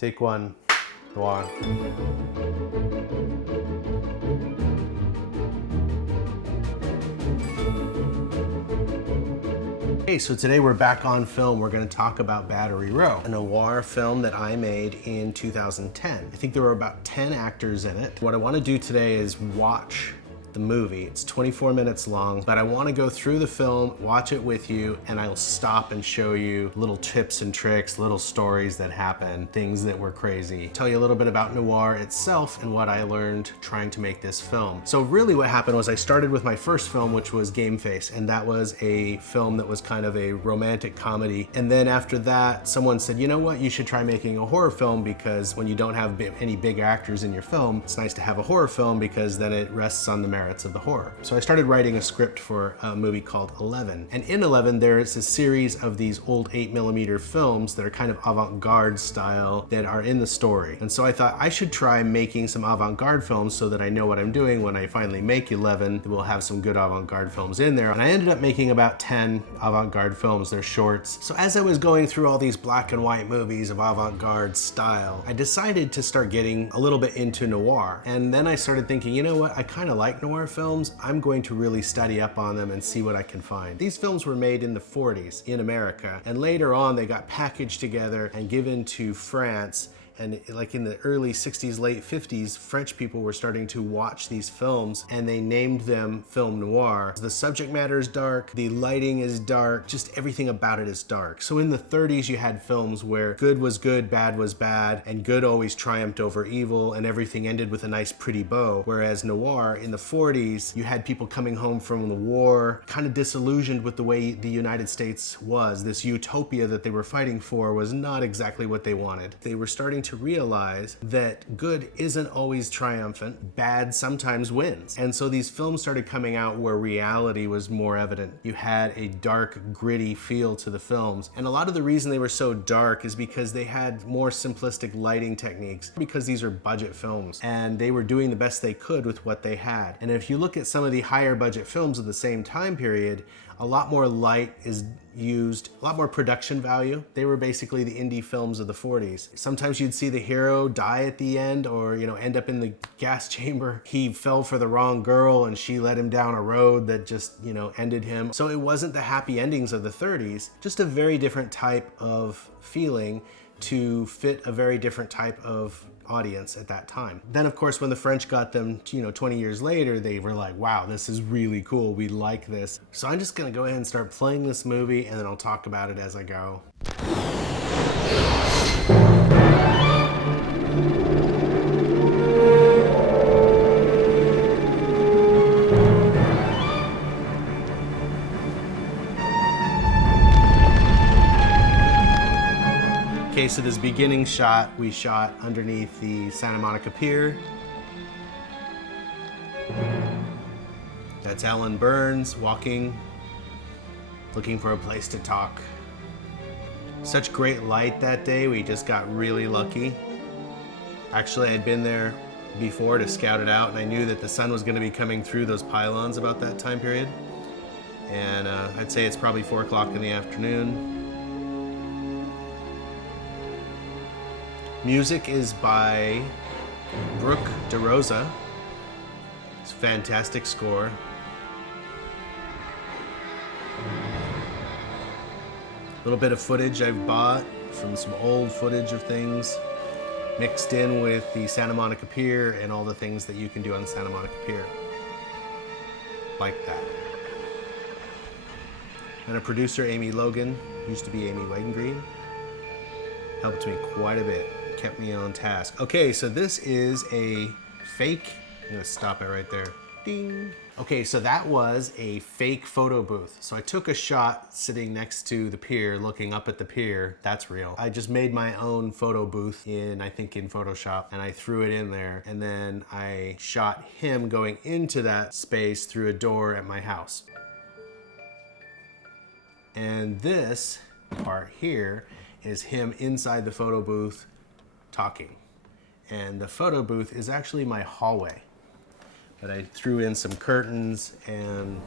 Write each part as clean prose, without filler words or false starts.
Take one. Noir. Hey, so today we're back on film. We're going to talk about Battery Row, a noir film that I made in 2010. I think there were about 10 actors in it. What I want to do today is watch the movie. It's 24 minutes long, but I want to go through the film, watch it with you, and I'll stop and show you little tips and tricks, little stories that happen, things that were crazy. Tell you a little bit about noir itself and what I learned trying to make this film. So really what happened was I started with my first film, which was Game Face, and that was a film that was kind of a romantic comedy. And then after that, someone said, you know what, you should try making a horror film, because when you don't have any big actors in your film, it's nice to have a horror film because then it rests on the merits of the horror. So I started writing a script for a movie called 11. And in 11, there is a series of these old 8mm films that are kind of avant-garde style that are in the story. And so I thought I should try making some avant-garde films so that I know what I'm doing when I finally make 11. We'll have some good avant-garde films in there. And I ended up making about 10 avant-garde films. They're shorts. So as I was going through all these black and white movies of avant-garde style, I decided to start getting a little bit into noir. And then I started thinking, you know what, I kind of like noir films. I'm going to really study up on them and see what I can find. These films were made in the 40s in America, and later on they got packaged together and given to France. And like in the early 60s, late 50s, French people were starting to watch these films and they named them film noir. The subject matter is dark, the lighting is dark, just everything about it is dark. So in the 30s, you had films where good was good, bad was bad, and good always triumphed over evil, and everything ended with a nice pretty bow. Whereas noir in the 40s, you had people coming home from the war, kind of disillusioned with the way the United States was. This utopia that they were fighting for was not exactly what they wanted. They were starting to realize that good isn't always triumphant, bad sometimes wins. And so these films started coming out where reality was more evident. You had a dark, gritty feel to the films. And a lot of the reason they were so dark is because they had more simplistic lighting techniques, because these are budget films and they were doing the best they could with what they had. And if you look at some of the higher budget films of the same time period, a lot more light is used, a lot more production value. They were basically the indie films of the 40s. Sometimes you'd see the hero die at the end, or end up in the gas chamber. He fell for the wrong girl and she led him down a road that just ended him. So it wasn't the happy endings of the 30s, just a very different type of feeling to fit a very different type of audience at that time. Then of course when the French got them 20 years later, they were like, wow, this is really cool, we like this. So I'm just gonna go ahead and start playing this movie and then I'll talk about it as I go. Okay, so this beginning shot we shot underneath the Santa Monica Pier. That's Ellen Burns walking, looking for a place to talk. Such great light that day, we just got really lucky. Actually, I'd been there before to scout it out, and I knew that the sun was going to be coming through those pylons about that time period. And I'd say it's probably 4 o'clock in the afternoon. Music is by Brooke DeRosa. It's a fantastic score. A little bit of footage I've bought from some old footage of things mixed in with the Santa Monica Pier and all the things that you can do on the Santa Monica Pier. Like that. And a producer, Amy Logan, used to be Amy Wagengreen, helped me quite a bit. Kept me on task. Okay, so this is a fake, I'm gonna stop it right there. Ding. Okay, so that was a fake photo booth. So I took a shot sitting next to the pier, looking up at the pier. That's real. I just made my own photo booth I think in Photoshop, and I threw it in there. And then I shot him going into that space through a door at my house. And this part here is him inside the photo booth talking. And the photo booth is actually my hallway. But I threw in some curtains and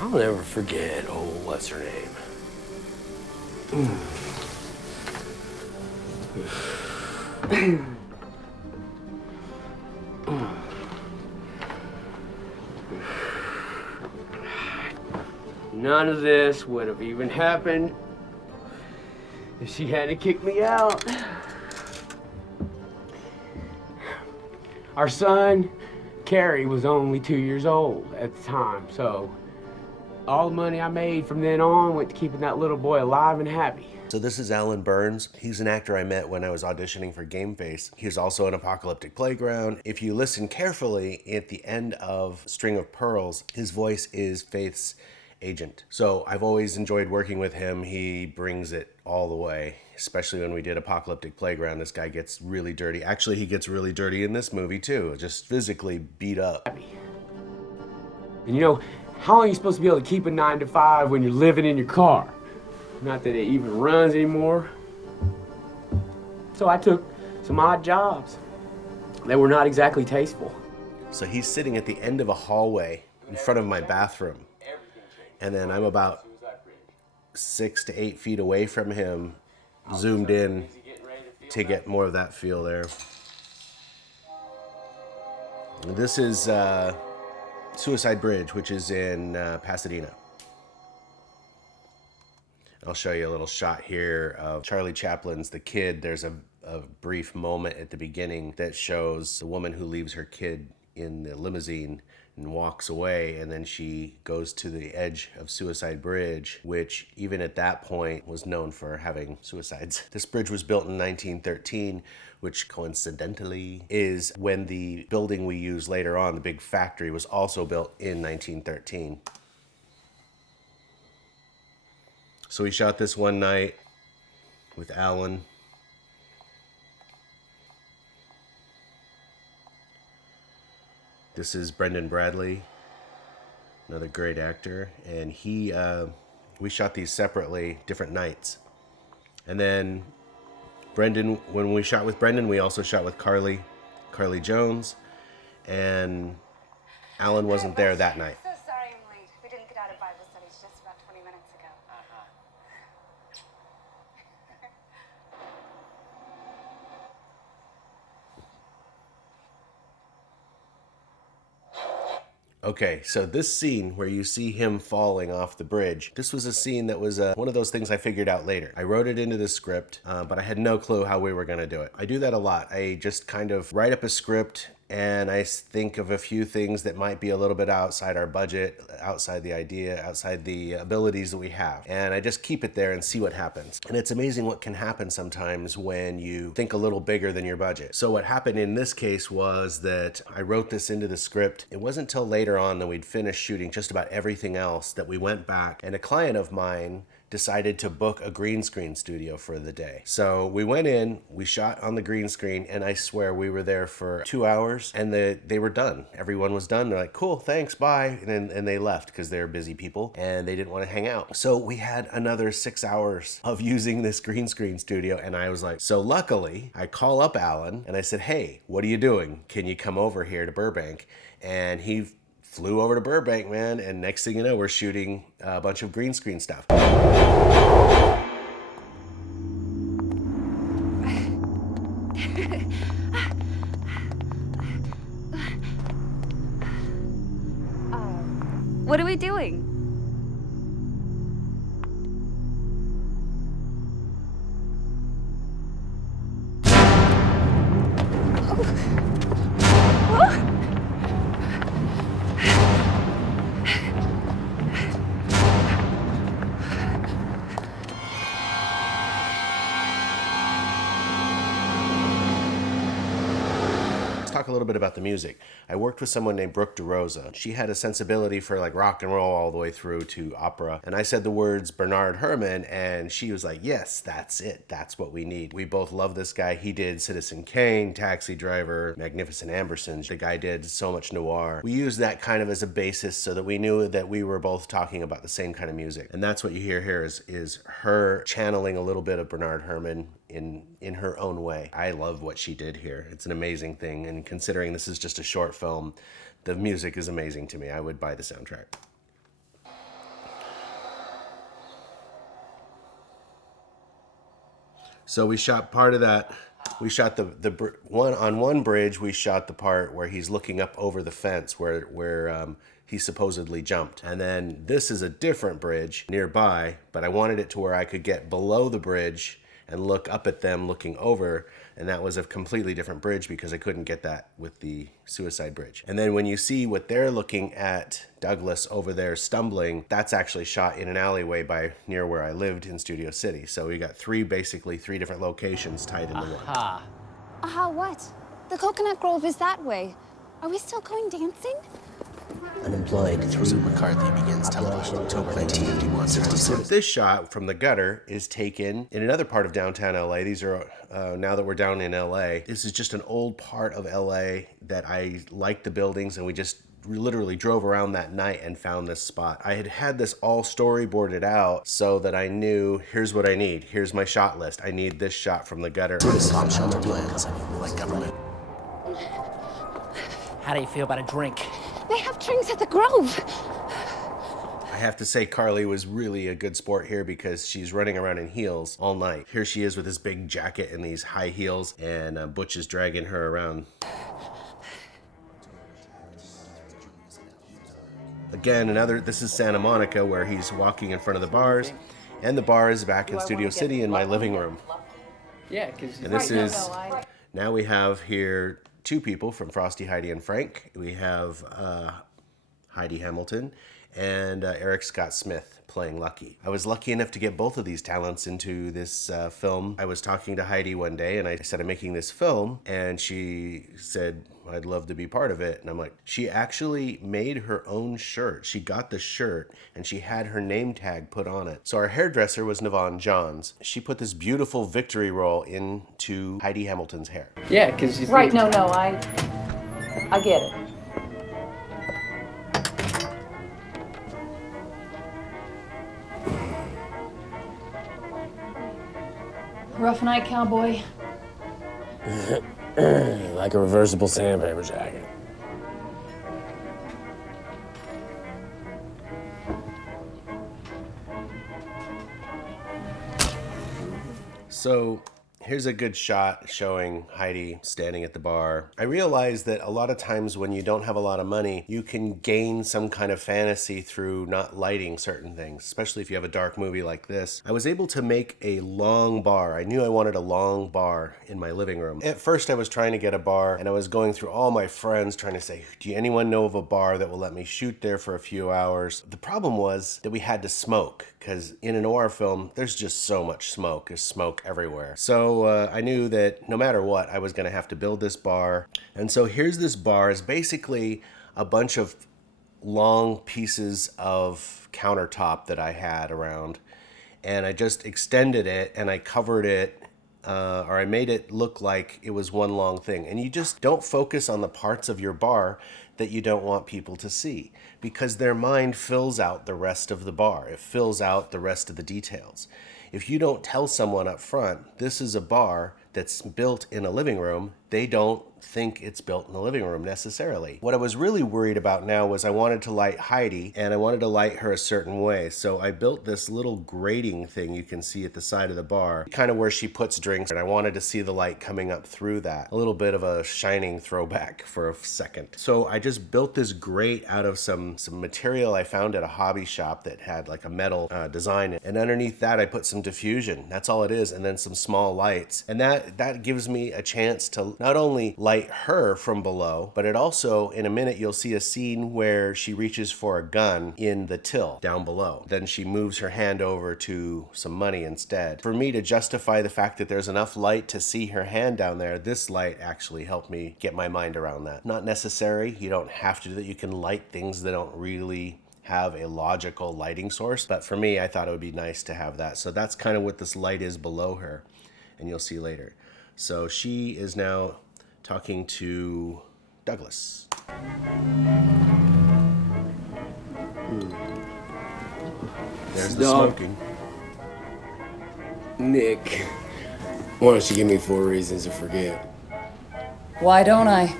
I'll never forget old what's her name. None of this would have even happened if she hadn't kicked me out. Our son, Carrie, was only 2 years old at the time, so all the money I made from then on went to keeping that little boy alive and happy. So this is Alan Burns. He's an actor I met when I was auditioning for Game Face. He was also in Apocalyptic Playground. If you listen carefully, at the end of String of Pearls, his voice is Faith's agent. So I've always enjoyed working with him. He brings it all the way, especially when we did Apocalyptic Playground. This guy gets really dirty. Actually, he gets really dirty in this movie too, just physically beat up. And you know, how long are you supposed to be able to keep a 9 to 5 when you're living in your car? Not that it even runs anymore. So I took some odd jobs that were not exactly tasteful. So he's sitting at the end of a hallway in front of my bathroom. And then I'm about 6 to 8 feet away from him, zoomed in to get more of that feel there. This is Suicide Bridge, which is in Pasadena. I'll show you a little shot here of Charlie Chaplin's The Kid. There's a brief moment at the beginning that shows the woman who leaves her kid in the limousine and walks away, and then she goes to the edge of Suicide Bridge, which even at that point was known for having suicides. This bridge was built in 1913, which coincidentally is when the building we use later on, the big factory, was also built in 1913. So we shot this one night with Alan. This is Brendan Bradley, another great actor, and we shot these separately, different nights. And then Brendan, when we shot with Brendan, we also shot with Carly Jones, and Alan wasn't there that night. So sorry I'm late. We didn't get out of Bible studies just about 20 minutes ago. Okay, so this scene where you see him falling off the bridge, this was a scene that was one of those things I figured out later. I wrote it into the script, but I had no clue how we were gonna do it. I do that a lot. I just kind of write up a script and I think of a few things that might be a little bit outside our budget, outside the idea, outside the abilities that we have. And I just keep it there and see what happens. And it's amazing what can happen sometimes when you think a little bigger than your budget. So what happened in this case was that I wrote this into the script. It wasn't until later on that we'd finished shooting just about everything else that we went back, and a client of mine decided to book a green screen studio for the day. So we went in, we shot on the green screen, and I swear we were there for 2 hours, and they were done. Everyone was done. They're like, cool, thanks, bye. And they left because they're busy people and they didn't want to hang out. So we had another 6 hours of using this green screen studio, and I was like, so luckily I call up Alan and I said, hey, what are you doing? Can you come over here to Burbank? And he flew over to Burbank, man, and next thing you know, we're shooting a bunch of green screen stuff. What are we doing? Talk a little bit about the music. I worked with someone named Brooke DeRosa. She had a sensibility for like rock and roll all the way through to opera. And I said the words Bernard Herrmann, and she was like, yes, that's it. That's what we need. We both love this guy. He did Citizen Kane, Taxi Driver, Magnificent Ambersons. The guy did so much noir. We used that kind of as a basis so that we knew that we were both talking about the same kind of music. And that's what you hear here is her channeling a little bit of Bernard Herrmann in her own way. I love what she did here. It's an amazing thing, and considering this is just a short film, the music is amazing to me. I would buy the soundtrack. So we shot part of that. We shot one bridge. We shot the part where he's looking up over the fence where he supposedly jumped. And then this is a different bridge nearby, but I wanted it to where I could get below the bridge and look up at them looking over. And that was a completely different bridge because I couldn't get that with the suicide bridge. And then when you see what they're looking at Douglas over there stumbling, that's actually shot in an alleyway by near where I lived in Studio City. So we got basically three different locations tied into one. Aha, what? The coconut grove is that way. Are we still going dancing? Unemployed. Joseph McCarthy begins television October 1951. This shot from the gutter is taken in another part of downtown LA. These are, now that we're down in LA, this is just an old part of LA that I like the buildings, and we literally drove around that night and found this spot. I had this all storyboarded out so that I knew, here's what I need. Here's my shot list. I need this shot from the gutter. Bomb shelter plans, like government. How do you feel about a drink? They have drinks at the Grove. I have to say Carly was really a good sport here because she's running around in heels all night. Here she is with this big jacket and these high heels, and Butch is dragging her around. Again, this is Santa Monica, where he's walking in front of the bars, and the bar is back in Studio City in my living room. Yeah, because... And this is... Now we have here two people from Frosty, Heidi, and Frank. We have Heidi Hamilton and Eric Scott Smith playing Lucky. I was lucky enough to get both of these talents into this film. I was talking to Heidi one day and I said, I'm making this film, and she said, I'd love to be part of it. And I'm like, she actually made her own shirt. She got the shirt and she had her name tag put on it. So our hairdresser was Navon Johns. She put this beautiful victory roll into Heidi Hamilton's hair. Yeah, because... Right, no, I get it. Rough night, cowboy. Like a reversible sandpaper jacket. So here's a good shot showing Heidi standing at the bar. I realized that a lot of times when you don't have a lot of money, you can gain some kind of fantasy through not lighting certain things, especially if you have a dark movie like this. I was able to make a long bar. I knew I wanted a long bar in my living room. At first I was trying to get a bar, and I was going through all my friends trying to say, do anyone know of a bar that will let me shoot there for a few hours? The problem was that we had to smoke, because in a noir film, there's just so much smoke. There's smoke everywhere. So I knew that no matter what, I was gonna have to build this bar. And so here's this bar. It's basically a bunch of long pieces of countertop that I had around. And I just extended it and I covered it, or I made it look like it was one long thing. And you just don't focus on the parts of your bar that you don't want people to see, because their mind fills out the rest of the bar. It fills out the rest of the details. If you don't tell someone up front, this is a bar that's built in a living room, they don't think it's built in a living room necessarily. What I was really worried about now was I wanted to light Heidi, and I wanted to light her a certain way. So I built this little grating thing you can see at the side of the bar, kind of where she puts drinks, and I wanted to see the light coming up through that. A little bit of a Shining throwback for a second. So I just built this grate out of some material I found at a hobby shop that had like a metal design. And underneath that I put some diffusion. That's all it is. And then some small lights. And that gives me a chance to not only light her from below, but it also, in a minute, you'll see a scene where she reaches for a gun in the till down below. Then she moves her hand over to some money instead. For me to justify the fact that there's enough light to see her hand down there, this light actually helped me get my mind around that. Not necessary. You don't have to do that. You can light things that don't really have a logical lighting source. But for me, I thought it would be nice to have that. So that's kind of what this light is below her, and you'll see later. So she is now talking to Douglas. There's the smoking. Nick, why don't you give me 4 reasons to forget? Why don't I?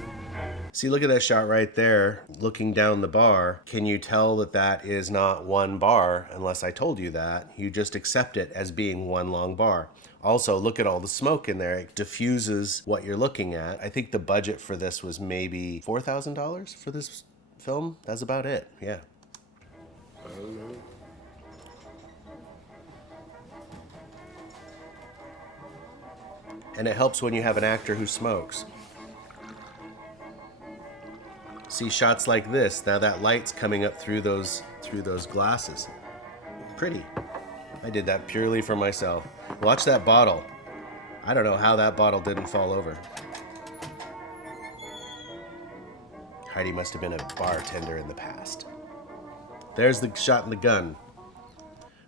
See, look at that shot right there, looking down the bar. Can you tell that that is not one bar unless I told you that? You just accept it as being one long bar. Also, look at all the smoke in there. It diffuses what you're looking at. I think the budget for this was maybe $4,000 for this film. That's about it, yeah. I don't know. And it helps when you have an actor who smokes. See shots like this, now that light's coming up through those glasses. Pretty. I did that purely for myself. Watch that bottle. I don't know how that bottle didn't fall over. Heidi must have been a bartender in the past. There's the shot in the gun.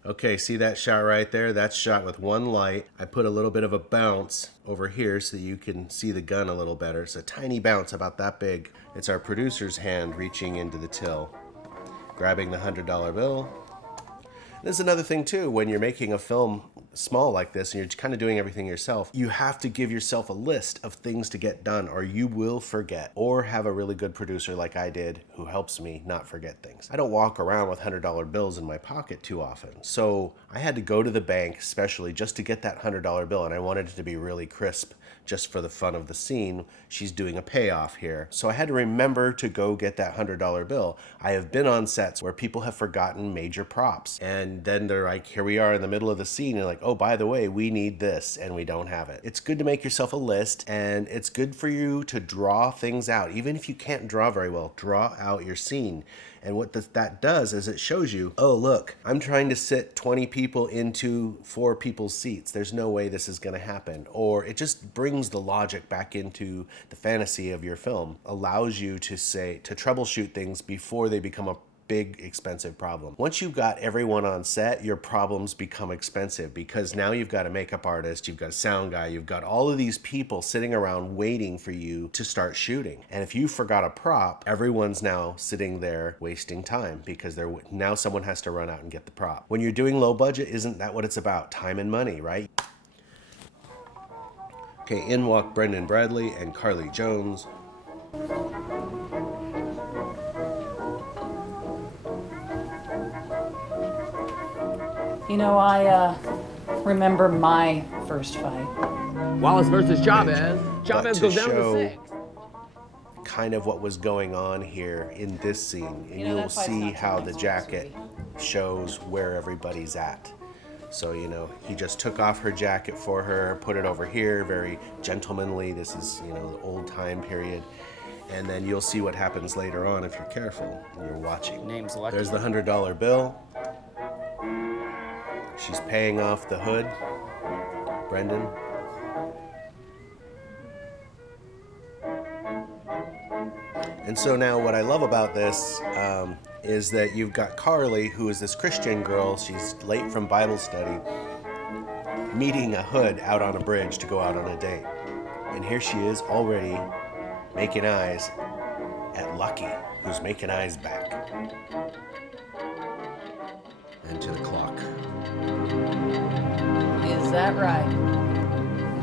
Okay, see that shot right there? That's shot with one light. I put a little bit of a bounce over here so that you can see the gun a little better. It's a tiny bounce, about that big. It's our producer's hand reaching into the till, grabbing the $100 bill. This is another thing too, when you're making a film small like this and you're kind of doing everything yourself, you have to give yourself a list of things to get done or you will forget, or have a really good producer like I did who helps me not forget things. I don't walk around with $100 bills in my pocket too often. So I had to go to the bank especially just to get that $100 bill, and I wanted it to be really crisp just for the fun of the scene. She's doing a payoff here. So I had to remember to go get that $100 bill. I have been on sets where people have forgotten major props, and then they're like, here we are in the middle of the scene, and like, oh, by the way, we need this, and we don't have it. It's good to make yourself a list, and it's good for you to draw things out. Even if you can't draw very well, draw out your scene. And what that does is it shows you, oh, look, I'm trying to sit 20 people into 4 people's seats. There's no way this is going to happen. Or it just brings the logic back into the fantasy of your film, allows you to troubleshoot things before they become a big expensive problem. Once you've got everyone on set, your problems become expensive because now you've got a makeup artist, you've got a sound guy, you've got all of these people sitting around waiting for you to start shooting. And if you forgot a prop, everyone's now sitting there wasting time because now someone has to run out and get the prop. When you're doing low budget, isn't that what it's about? Time and money, right? Okay, in walk Brendan Bradley and Carly Jones. You know, I remember my first fight. Wallace versus Chavez. Chavez goes down to 6. Kind of what was going on here in this scene, and you'll see how the jacket shows where everybody's at. So, you know, he just took off her jacket for her, put it over here, very gentlemanly. This is, you know, the old time period. And then you'll see what happens later on if you're careful and you're watching. Name's Lucky. There's the $100 bill. She's paying off the hood, Brendan. And so now what I love about this is that you've got Carly, who is this Christian girl. She's late from Bible study, meeting a hood out on a bridge to go out on a date. And here she is already making eyes at Lucky, who's making eyes back. And to the clock. Is that right?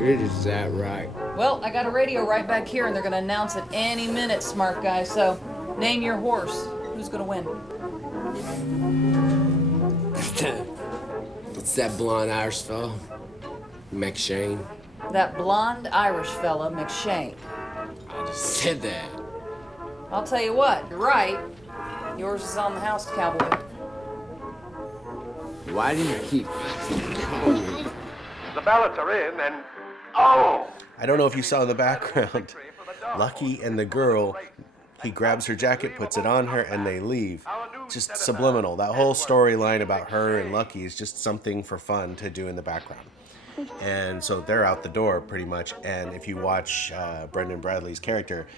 It is that right. Well, I got a radio right back here, and they're gonna announce it any minute, smart guy. So, name your horse. Who's gonna win? What's that blonde Irish fellow? McShane. That blonde Irish fella, McShane. I just said that. I'll tell you what, you're right. Yours is on the house, cowboy. Why do you keep calling me? The ballots are in, and oh! I don't know if you saw in the background, Lucky and the girl, he grabs her jacket, puts it on her, and they leave. Just subliminal. That whole storyline about her and Lucky is just something for fun to do in the background. And so they're out the door pretty much. And if you watch Brendan Bradley's character,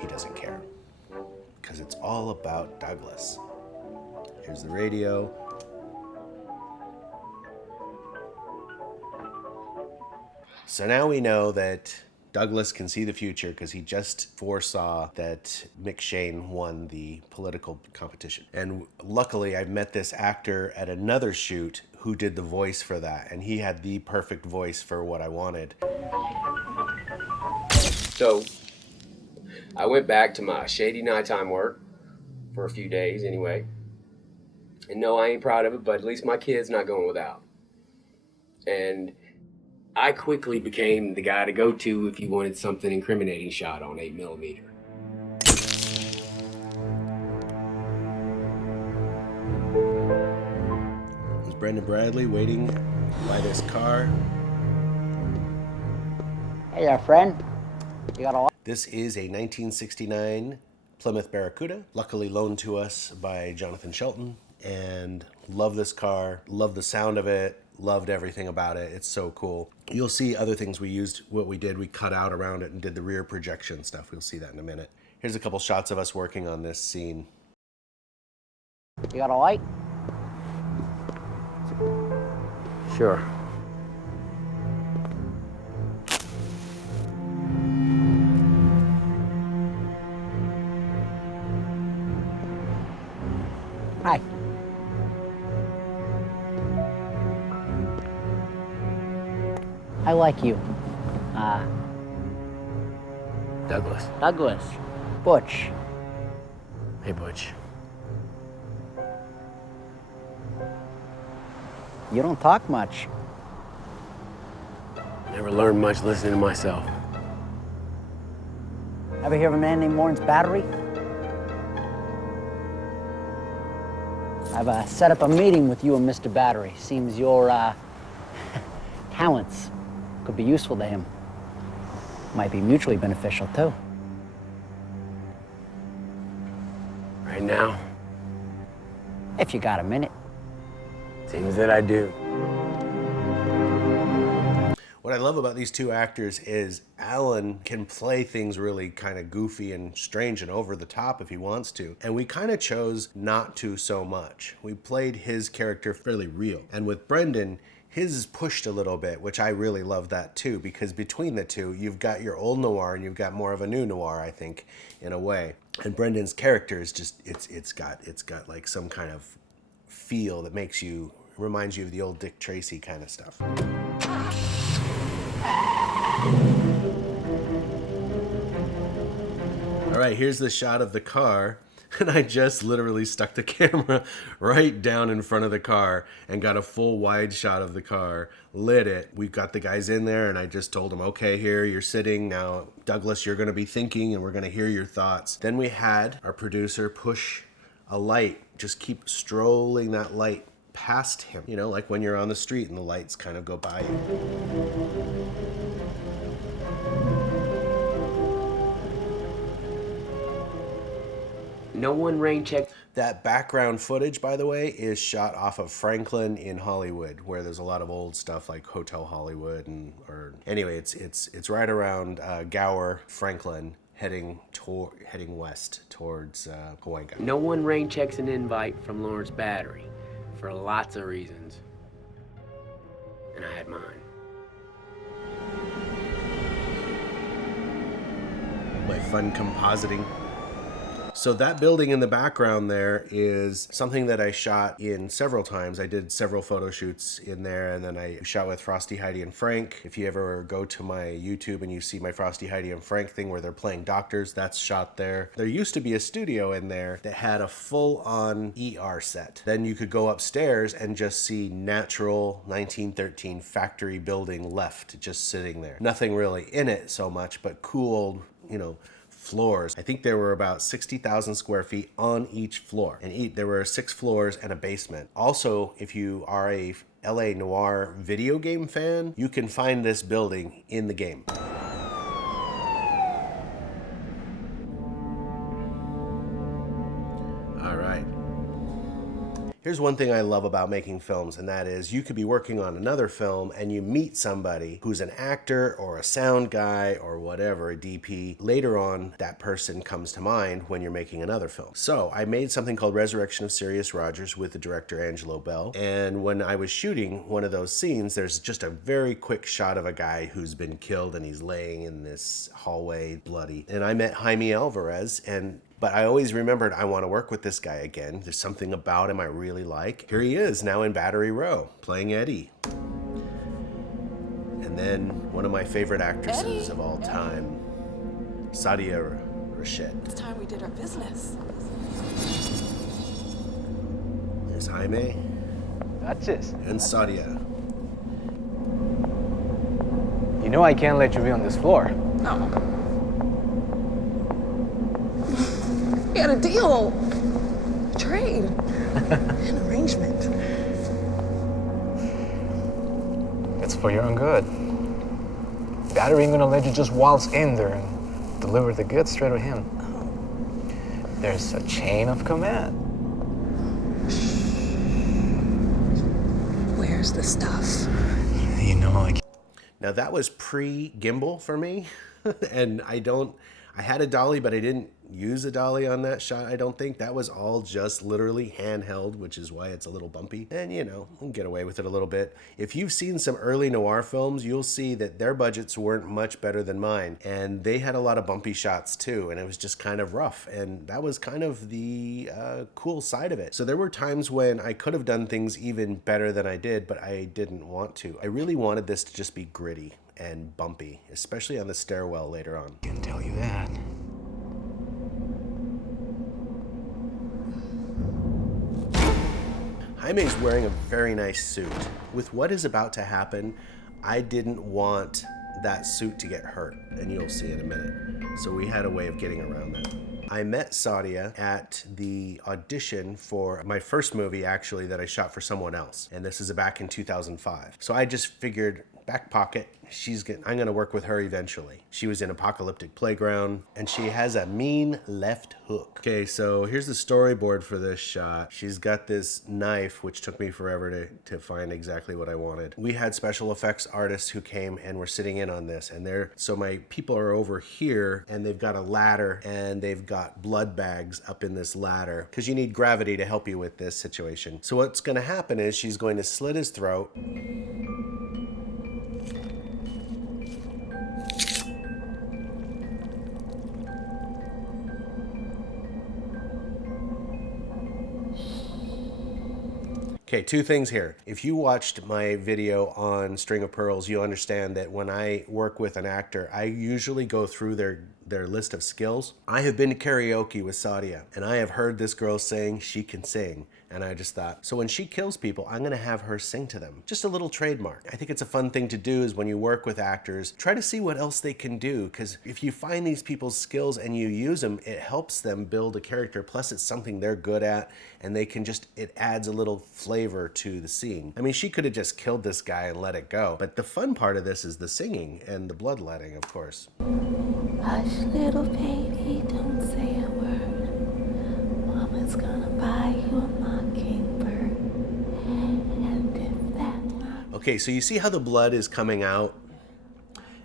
he doesn't care because it's all about Douglas. Here's the radio. So now we know that Douglas can see the future because he just foresaw that McShane won the political competition. And luckily, I met this actor at another shoot who did the voice for that, and he had the perfect voice for what I wanted. So, I went back to my shady nighttime work for a few days anyway. And no, I ain't proud of it, but at least my kid's not going without. and I quickly became the guy to go to if you wanted something incriminating shot on 8mm. There's Brendan Bradley waiting by this car. Hey there, friend. You got a... This is a 1969 Plymouth Barracuda, luckily loaned to us by Jonathan Shelton, and love this car, love the sound of it, loved everything about it. It's so cool. You'll see other things we used. What we did, we cut out around it and did the rear projection stuff. We'll see that in a minute. Here's a couple shots of us working on this scene. You got a light? Sure. Hi. I like you. Douglas. Douglas. Butch. Hey, Butch. You don't talk much. Never learned much listening to myself. Ever hear of a man named Lawrence Battery? I've set up a meeting with you and Mr. Battery. Seems your talents could be useful to him. Might be mutually beneficial, too. Right now, If you got a minute. seems that I do. What I love about these two actors is Alan can play things really kind of goofy and strange and over the top if he wants to. And we kind of chose not to so much. We played his character fairly real. And with Brendan, his is pushed a little bit, which I really love that too, because between the two, you've got your old noir and you've got more of a new noir, I think, in a way. And Brendan's character is just, it's got like some kind of feel that makes you, reminds you of the old Dick Tracy kind of stuff. All right, here's the shot of the car, and I just literally stuck the camera right down in front of the car and got a full wide shot of the car, lit it. We've got the guys in there, and I just told them, okay, here, you're sitting. Now, Douglas, you're gonna be thinking, and we're gonna hear your thoughts. Then we had our producer push a light, just keep strolling that light past him. You know, like when you're on the street and the lights kind of go by you. No one rain checked. That background footage, by the way, is shot off of Franklin in Hollywood, where there's a lot of old stuff like Hotel Hollywood, anyway, it's right around Gower, Franklin, heading west towards Cahuenga. No one rain checks an invite from Lawrence Battery for lots of reasons. And I had mine. My fun compositing. So that building in the background there is something that I shot in several times. I did several photo shoots in there, and then I shot with Frosty, Heidi, and Frank. If you ever go to my YouTube and you see my Frosty, Heidi, and Frank thing where they're playing doctors, that's shot there. There used to be a studio in there that had a full-on ER set. Then you could go upstairs and just see natural 1913 factory building left, just sitting there. Nothing really in it so much, but cool old, you know, floors. I think there were about 60,000 square feet on each floor, and there were 6 floors and a basement. Also, if you are a LA Noir video game fan, you can find this building in the game. All right. Here's one thing I love about making films, and that is you could be working on another film and you meet somebody who's an actor or a sound guy or whatever, a DP. Later on, that person comes to mind when you're making another film. So I made something called Resurrection of Sirius Rogers with the director Angelo Bell. And when I was shooting one of those scenes, there's just a very quick shot of a guy who's been killed and he's laying in this hallway bloody. And I met Jaime Alvarez, but I always remembered I want to work with this guy again. There's something about him I really like. Here he is now in Battery Row, playing Eddie. And then one of my favorite actresses of all time, Sadia Rashid. It's time we did our business. There's Jaime That's it. and Sadia. You know I can't let you be on this floor. No. We had a deal. Trade. An arrangement. It's for your own good. Battery ain't gonna let you just waltz in there and deliver the goods straight to him. There's a chain of command. Where's the stuff? You know, like. Now that was pre-gimbal for me, and I had a dolly, but I didn't use a dolly on that shot, I don't think. That was all just literally handheld, which is why it's a little bumpy. And you know, we'll get away with it a little bit. If you've seen some early noir films, you'll see that their budgets weren't much better than mine. And they had a lot of bumpy shots too, and it was just kind of rough. And that was kind of the cool side of it. So there were times when I could have done things even better than I did, but I didn't want to. I really wanted this to just be gritty and bumpy, especially on the stairwell later on. I can tell you that. Jaime's wearing a very nice suit. With what is about to happen, I didn't want that suit to get hurt, and you'll see in a minute. So we had a way of getting around that. I met Sadia at the audition for my first movie, actually, that I shot for someone else. And this is back in 2005. So I just figured, back pocket, I'm gonna work with her eventually. She was in Apocalyptic Playground, and she has a mean left hook. Okay, so here's the storyboard for this shot. She's got this knife, which took me forever to find exactly what I wanted. We had special effects artists who came and were sitting in on this, and so my people are over here, and they've got a ladder, and they've got blood bags up in this ladder, because you need gravity to help you with this situation. So what's gonna happen is she's going to slit his throat. Okay, two things here. If you watched my video on String of Pearls, you'll understand that when I work with an actor, I usually go through their list of skills. I have been to karaoke with Sadia, and I have heard this girl saying she can sing. And I just thought, so when she kills people, I'm gonna have her sing to them. Just a little trademark. I think it's a fun thing to do is when you work with actors, try to see what else they can do. Because if you find these people's skills and you use them, it helps them build a character. Plus it's something they're good at, and it adds a little flavor to the scene. I mean, she could have just killed this guy and let it go. But the fun part of this is the singing and the bloodletting, of course. Hush, little baby, don't say a word. Mama's gonna buy you a mockingbird. And if that Okay, so you see how the blood is coming out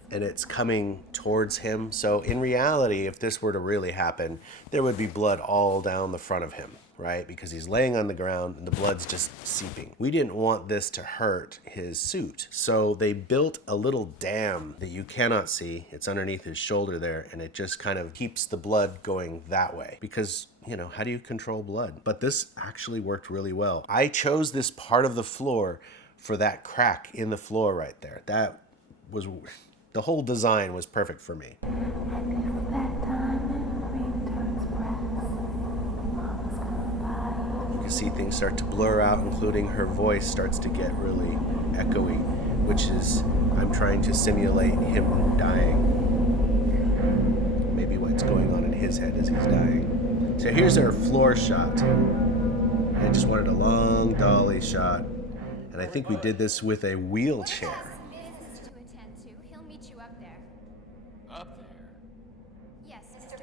and it's coming towards him? So in reality, if this were to really happen, there would be blood all down the front of him, right? Because he's laying on the ground and the blood's just seeping. We didn't want this to hurt his suit. So they built a little dam that you cannot see. It's underneath his shoulder there, and it just kind of keeps the blood going that way. Because, you know, how do you control blood? But this actually worked really well. I chose this part of the floor for that crack in the floor right there. The whole design was perfect for me. You can see things start to blur out, including her voice starts to get really echoey, which is, I'm trying to simulate him dying. Maybe what's going on in his head as he's dying. So here's our floor shot. I just wanted a long dolly shot, and I think we did this with a wheelchair.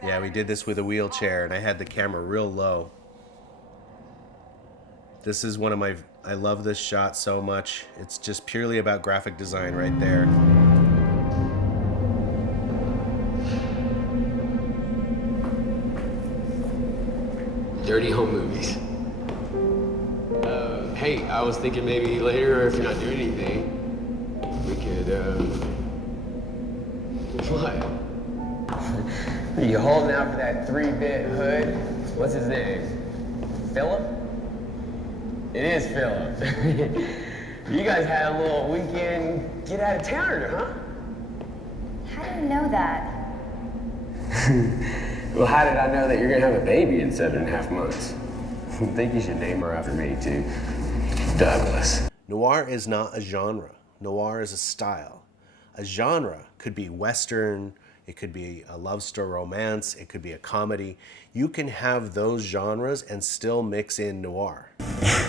Yeah, we did this with a wheelchair, and I had the camera real low. This is one of my, I love this shot so much. It's just purely about graphic design right there. Dirty home movies. Hey, I was thinking maybe later, if you're not doing anything, we could, what? Are you holding out for that 3-bit hood? What's his name? Philip? It is Philip. You guys had a little weekend get out of towner, huh? How do you know that? Well, how did I know that you're gonna have a baby in 7.5 months? I think you should name her after me too. Douglas. Noir is not a genre. Noir is a style. A genre could be Western, it could be a love story romance, it could be a comedy. You can have those genres and still mix in noir.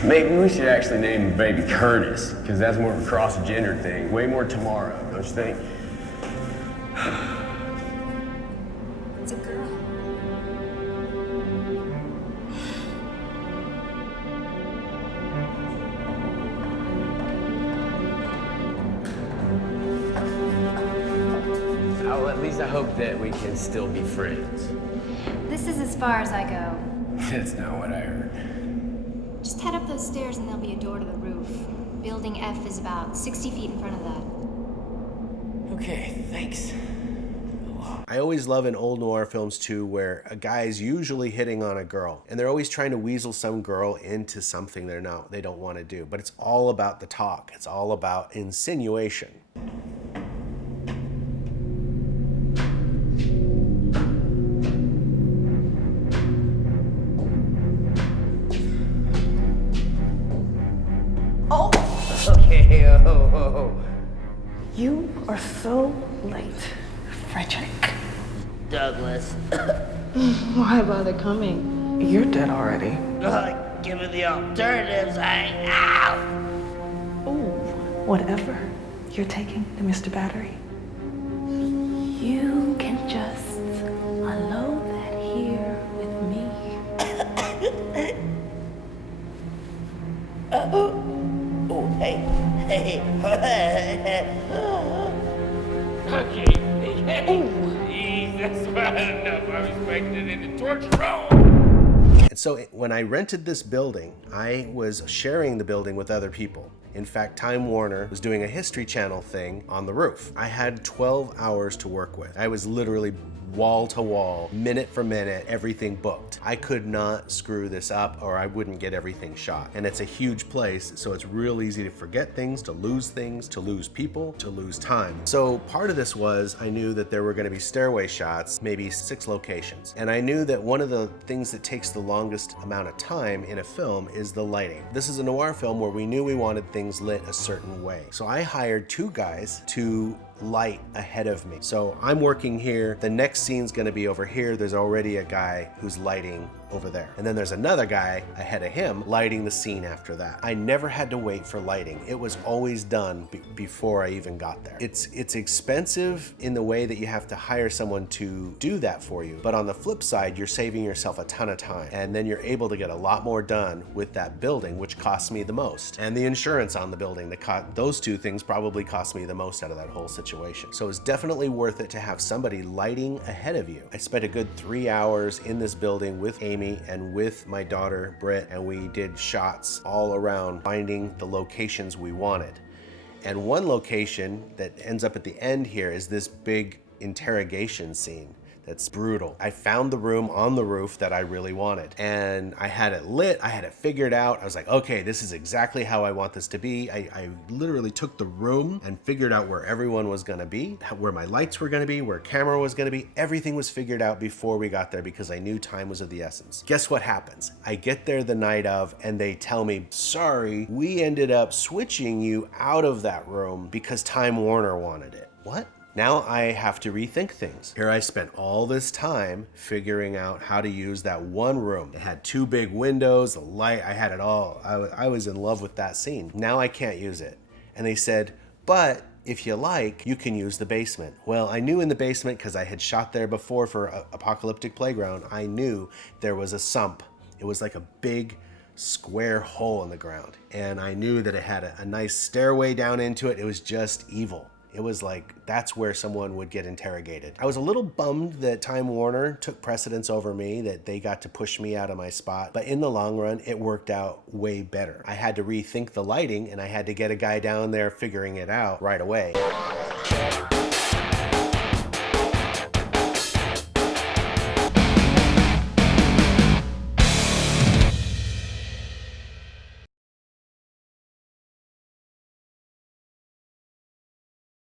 Maybe we should actually name the baby Curtis, because that's more of a cross-gender thing. Way more tomorrow, don't you think? It's a girl. Oh, at least I hope that we can still be friends. This is as far as I go. That's not what I heard. Just head up those stairs and there'll be a door to the roof. Building F is about 60 feet in front of that. Okay, thanks. I always love in old noir films too where a guy's usually hitting on a girl and they're always trying to weasel some girl into something they don't want to do. But it's all about the talk. It's all about insinuation. Okay, oh. You are so late, Frederick. Douglas. Why bother coming? You're dead already. Given the alternatives, Ooh, whatever you're taking to Mr. Battery. You can just unload that here with me. Oh, hey. That's bad enough. I was expecting in the torture room. And so when I rented this building, I was sharing the building with other people. In fact, Time Warner was doing a History Channel thing on the roof. I had 12 hours to work with. I was literally wall to wall, minute for minute, everything booked. I could not screw this up or I wouldn't get everything shot. And it's a huge place, so it's real easy to forget things, to lose people, to lose time. So part of this was I knew that there were gonna be stairway shots, maybe 6 locations. And I knew that one of the things that takes the longest amount of time in a film is the lighting. This is a noir film where we knew we wanted things lit a certain way. So I hired 2 guys to light ahead of me. So I'm working here, the next scene's gonna be over here, there's already a guy who's lighting over there. And then there's another guy ahead of him lighting the scene after that. I never had to wait for lighting. It was always done before I even got there. It's expensive in the way that you have to hire someone to do that for you. But on the flip side, you're saving yourself a ton of time. And then you're able to get a lot more done with that building, which costs me the most. And the insurance on the building, those 2 things probably cost me the most out of that whole situation. So it's definitely worth it to have somebody lighting ahead of you. I spent a good 3 hours in this building with Amy and with my daughter Britt, and we did shots all around finding the locations we wanted. And one location that ends up at the end here is this big interrogation scene. That's brutal. I found the room on the roof that I really wanted and I had it lit, I had it figured out. I was like, okay, this is exactly how I want this to be. I literally took the room and figured out where everyone was gonna be, where my lights were gonna be, where camera was gonna be. Everything was figured out before we got there because I knew time was of the essence. Guess what happens? I get there the night of and they tell me, sorry, we ended up switching you out of that room because Time Warner wanted it. What? Now I have to rethink things. Here I spent all this time figuring out how to use that one room. It had 2 big windows, the light, I had it all. I was in love with that scene. Now I can't use it. And they said, but if you like, you can use the basement. Well, I knew in the basement, because I had shot there before for Apocalyptic Playground, I knew there was a sump. It was like a big square hole in the ground. And I knew that it had a nice stairway down into it. It was just evil. It was like, that's where someone would get interrogated. I was a little bummed that Time Warner took precedence over me, that they got to push me out of my spot, but in the long run, it worked out way better. I had to rethink the lighting and I had to get a guy down there figuring it out right away.